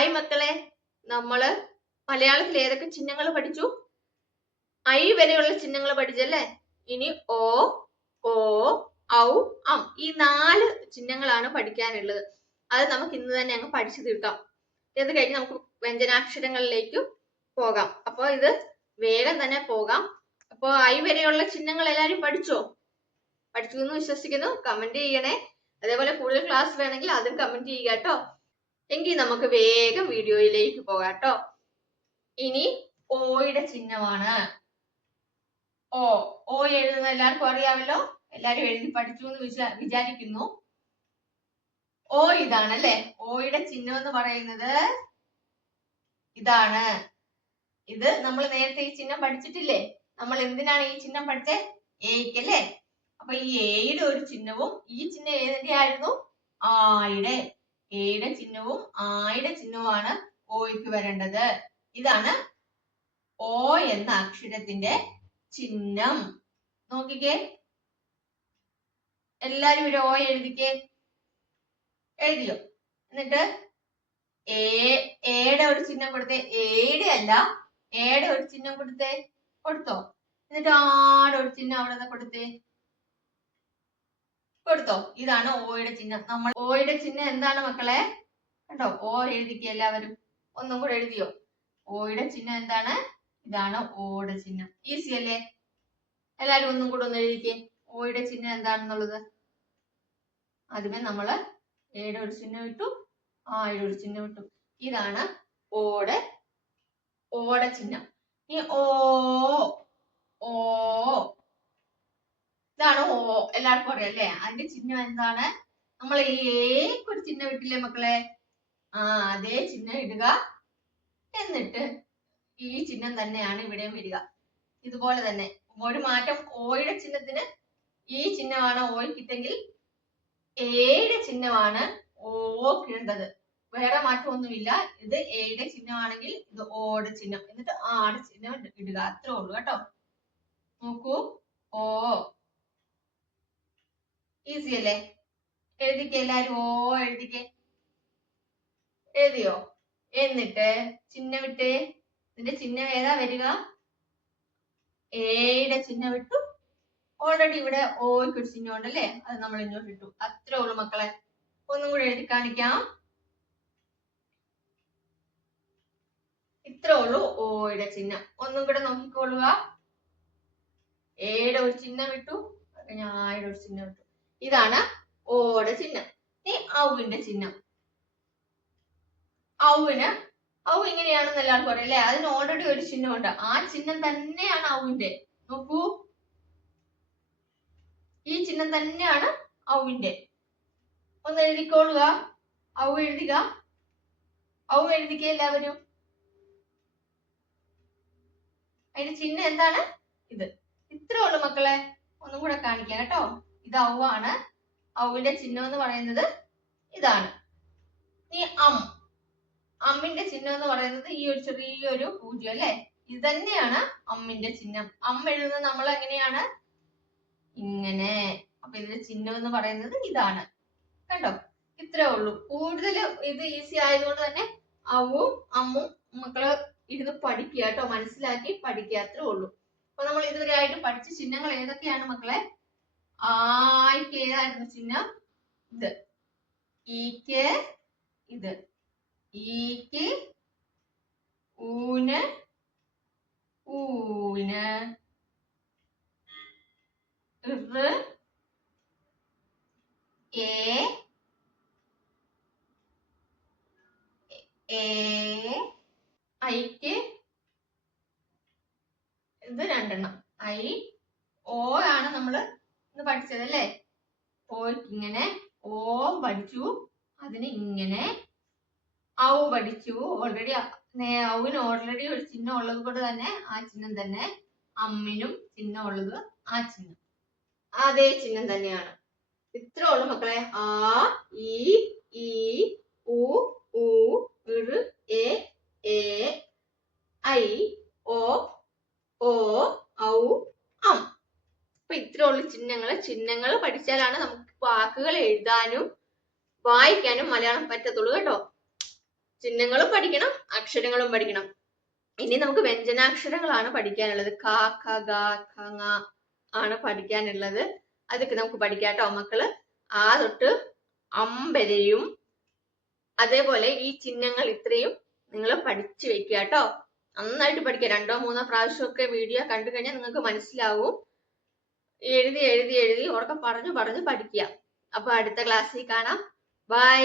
Hi മക്കളെ, നമ്മള് മലയാളത്തിൽ ഏതൊക്കെ ചിഹ്നങ്ങൾ പഠിച്ചു? ഐ വരെയുള്ള ചിഹ്നങ്ങൾ പഠിച്ചല്ലേ? ഇനി ഓ, ഓ, ഔ, അം ഈ 4 ചിഹ്നങ്ങളാണ് പഠിക്കാനുള്ളത്. അത് നമുക്ക് ഇന്ന് തന്നെ അങ്ങ് പഠിച്ചു തീർക്കാം. ഇത് കഴിഞ്ഞ് നമുക്ക് വ്യഞ്ജനാക്ഷരങ്ങളിലേക്ക് പോകാം. അപ്പോൾ ഇത് വേഗം തന്നെ പോകാം. അപ്പോൾ ഐ വരെയുള്ള ചിഹ്നങ്ങൾ എല്ലാവരും പഠിച്ചോ? പഠിച്ചു എന്ന് വിശ്വസിക്കുന്നു. കമന്റ് ചെയ്യണേ. അതേപോലെ കൂടുതൽ ക്ലാസ് വേണമെങ്കിൽ അതും കമന്റ് ചെയ്യുക കേട്ടോ. എങ്കിൽ നമുക്ക് വേഗം വീഡിയോയിലേക്ക് പോകാം കേട്ടോ. ഇനി ഓയുടെ ചിഹ്നമാണ്. ഓ ഓ എഴുതുന്നത് എല്ലാവർക്കും അറിയാമല്ലോ. എല്ലാരും എഴുതി പഠിച്ചു എന്ന് വിചാരിക്കുന്നു. ഓ ഇതാണ് അല്ലെ? ഓയുടെ ചിഹ്നം എന്ന് പറയുന്നത് ഇതാണ്. ഇത് നമ്മൾ നേരത്തെ ഈ ചിഹ്നം പഠിച്ചിട്ടില്ലേ? നമ്മൾ എന്തിനാണ് ഈ ചിഹ്നം പഠിച്ചേ? എയ്ക്കല്ലേ? അപ്പൊ ഈ എയുടെ ഒരു ചിഹ്നവും ഈ ചിഹ്നം ഏതിന്റെ ആയിരുന്നു? ആയുടെ. എയുടെ ചിഹ്നവും ആയുടെ ചിഹ്നവുമാണ് ഓയ്ക്ക് വരേണ്ടത്. ഇതാണ് ഓ എന്ന അക്ഷരത്തിന്റെ ചിഹ്നം. നോക്കിക്കേ, എല്ലാരും ഒരു ഓ എഴുതിക്കേ. എഴുതിയോ? എന്നിട്ട് എയുടെ ഒരു ചിഹ്നം കൊടുത്തേ. എയുടെ അല്ല, എയുടെ ഒരു ചിഹ്നം കൊടുത്തോ. എന്നിട്ട് ആടെ ഒരു ചിഹ്നം അവിടെ കൊടുത്തേ. കൊടുത്തോ? ഇതാണ് ഓയുടെ ചിഹ്നം. നമ്മൾ ഓയുടെ ചിഹ്നം എന്താണ് മക്കളെ? കണ്ടോ? ഓ എഴുതിക്കേ എല്ലാവരും. ഒന്നും കൂടെ എഴുതിയോ? ഓയുടെ ചിഹ്നം എന്താണ്? ഇതാണ് ഓയുടെ ചിഹ്നം. ഈസി അല്ലേ? എല്ലാരും ഒന്നും കൂടെ ഒന്ന് എഴുതിക്കേ. ഓയുടെ ചിഹ്നം എന്താണെന്നുള്ളത്. ആദ്യമേ നമ്മള് എയുടെ ഒരു ചിഹ്നം ഇട്ടു, ആയുടെ ഒരു ചിഹ്നം ഇട്ടു. ഇതാണ് ഓടെ ചിഹ്നം. ഈ ഓ ഇതാണ് ഓ. എല്ലാവർക്കും അറിയാം അല്ലേ? അതിന്റെ ചിഹ്നം എന്താണ്? നമ്മൾ ഒരു ചിഹ്നം ഇട്ടില്ലേ മക്കളെ? അതേ ചിഹ്നം ഇടുക. എന്നിട്ട് ഈ ചിഹ്നം തന്നെയാണ് ഇവിടെയും വരിക. ഇതുപോലെ തന്നെ ഒരു മാറ്റം. ഓയുടെ ചിഹ്നത്തിന് ഈ ചിഹ്നമാണ് ഓയ്ക്കിട്ടെങ്കിൽ എയുടെ ചിഹ്നമാണ് ഓക്കിടേണ്ടത്. വേറെ മാറ്റമൊന്നുമില്ല. ഇത് എയുടെ ചിഹ്നമാണെങ്കിൽ ഇത് ഓയുടെ ചിഹ്നം, എന്നിട്ട് ആടെ ചിഹ്നം ഇടുക. അത്രേ ഉള്ളൂ കേട്ടോ. നോക്കൂ, ഓ. ഈസി അല്ലേ? എഴുതിക്കേ എല്ലാരും. ഓ എഴുതിക്കേ. എഴുതിയോ? എന്നിട്ട് ചിഹ്നം ഇട്ടേ. ഇതിന്റെ ചിഹ്നം ഏതാ വരിക? എയുടെ ചിഹ്നം ഇട്ടു. ഓൾറെഡി ഇവിടെ ഓയ്ക്ക് ഒരു ചിഹ്നം ഉണ്ടല്ലേ? അത് നമ്മൾ ഇങ്ങോട്ട് ഇട്ടു. അത്രേ ഉള്ളൂ മക്കളെ. ഒന്നും കൂടെ എഴുതി കാണിക്കാം. ഇത്രേ ഉള്ളൂ ഓയുടെ ചിഹ്നം. ഒന്നും കൂടെ നോക്കിക്കൊള്ളുക. എയുടെ ഒരു ചിഹ്നം ഇട്ടു, ആയുടെ ഒരു ചിഹ്നം ഇട്ടു. ഇതാണ് ഓയുടെ ചിഹ്നം. ഈ ഔവിന്റെ ചിഹ്നം. ഔ ഇങ്ങനെയാണെന്ന് എല്ലാവർക്കും അറിയാം അല്ലേ? അതിന് ഓൾറെഡി ഒരു ചിഹ്നമുണ്ട്. ആ ചിഹ്നം തന്നെയാണ് ഔവിന്റെ. നോക്കൂ, ഈ ചിഹ്നം തന്നെയാണ് ഔവിന്റെ. ഒന്ന് എഴുതിക്കൊള്ളുക. ഔ എഴുതുക. ഔ എഴുതിക്കുക എല്ലാവരും. അതിന്റെ ചിഹ്നം എന്താണ്? ഇത്. ഇത്രേ ഉള്ളൂ മക്കളെ. ഒന്നും കൂടെ കാണിക്കാം കേട്ടോ. ഇത് ഔ ആണ്. ഔവിന്റെ ചിഹ്നം എന്ന് പറയുന്നത് ഇതാണ്. ഈ അമ്മിന്റെ ചിഹ്നം എന്ന് പറയുന്നത് ഈ ഒരു ചെറിയൊരു പൂജ്യം അല്ലെ? ഇത് തന്നെയാണ് അമ്മിന്റെ ചിഹ്നം. എഴുതുന്നത് നമ്മൾ എങ്ങനെയാണ്? ഇങ്ങനെ. അപ്പൊ ഇതിന്റെ ചിഹ്നം എന്ന് പറയുന്നത് ഇതാണ്. കണ്ടോ? ഇത്രേ ഉള്ളൂ. കൂടുതൽ ഇത് ഈസി ആയതുകൊണ്ട് തന്നെ ഔവും അമ്മും മക്കള് ഇരുന്ന് പഠിക്കുക കേട്ടോ. മനസ്സിലാക്കി പഠിക്കുക. അത്രേ ഉള്ളൂ. അപ്പൊ നമ്മൾ ഇതുവരെ ആയിട്ട് പഠിച്ച ചിഹ്നങ്ങൾ ഏതൊക്കെയാണ് മക്കളെ? ആയിക്ക് ഏതായിരുന്നു ചിഹ്നം? ഇത്. ഈക്ക് ഇത്. ഈക്ക് ഊന് ഊന് ഇറ് ഐക്ക് ഇത് രണ്ടെണ്ണം. ഐ ഓ ആണ് നമ്മള് ഇന്ന് പഠിച്ചത് അല്ലേ? ഓയ്ക്ക് ഇങ്ങനെ ഓ പഠിച്ചു. അതിന് ഇങ്ങനെ ഔ പഠിച്ചു. ഔവിന് ഓൾറെഡി ഒരു ചിഹ്നം ഉള്ളത് കൊണ്ട് തന്നെ ആ ചിഹ്നം തന്നെ. അമ്മിനും ചിഹ്നം ഉള്ളത് ആ ചിഹ്നം. അതേ ചിഹ്നം തന്നെയാണ്. ഇത്രേ ഉള്ളൂ മക്കളെ. ആ ഈ ഉ ഊ ഇറ് എ ഐ ഓ ഔ അം. അപ്പൊ ഇത്രേ ഉള്ളൂ ചിഹ്നങ്ങൾ പഠിച്ചാലാണ് നമുക്ക് വാക്കുകൾ എഴുതാനും വായിക്കാനും മലയാളം പറ്റത്തുള്ളൂ കേട്ടോ. ചിഹ്നങ്ങളും പഠിക്കണം, അക്ഷരങ്ങളും പഠിക്കണം. ഇനി നമുക്ക് വ്യഞ്ജനാക്ഷരങ്ങളാണ് പഠിക്കാനുള്ളത്. ക, ഖ, ഗ, ഘ, ങ ആണ് പഠിക്കാനുള്ളത്. അതൊക്കെ നമുക്ക് പഠിക്കാം കേട്ടോ മക്കള്. ആ തൊട്ട് അം വരെയും അതേപോലെ ഈ ചിഹ്നങ്ങൾ ഇത്രയും നിങ്ങൾ പഠിച്ചു വെക്കുക കേട്ടോ. നന്നായിട്ട് പഠിക്കുക. 2 or 3 പ്രാവശ്യമൊക്കെ വീഡിയോ കണ്ടു കഴിഞ്ഞാൽ നിങ്ങൾക്ക് മനസ്സിലാവും. എഴുതി എഴുതി എഴുതി ഉറക്കെ പറഞ്ഞു പറഞ്ഞു പഠിക്കുക. അപ്പൊ അടുത്ത ക്ലാസ്സിൽ കാണാം. ബൈ.